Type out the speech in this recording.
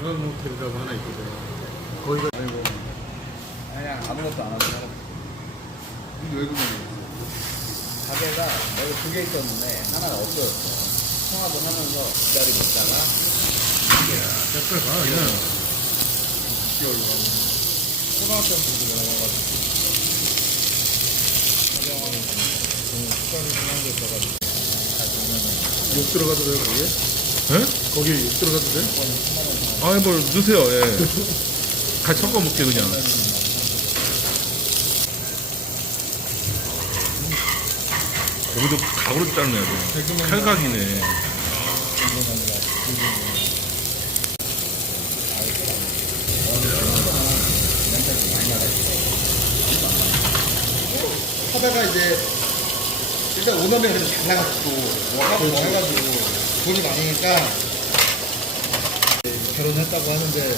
관광 호텔이라고 하나 있거든. 거기가 아니고 그냥 아무것도 안 하고 살았어. 왜 그러냐? 가게가 여기 두 개 있었는데 하나가 없어졌어. 통화도 하면서 기다리고 있다가 색깔 봐, 그냥. 6개월 가고 초등학생 분들이 나와가지고 가정하는 숙박이 그냥 됐어가지고 다시 오면은 욕 들어가도 돼, 거기에? 예? 들어가도 돼? 아니 뭘 넣으세요 예. 같이 섞어 먹게 그냥 고기도 각으로 자르네요 칼각이네 하다가 이제 일단 오너면 그래도 잘 나갔고 뭐 하고 뭐 해가지고 돈이 많으니까 결혼했다고 하는데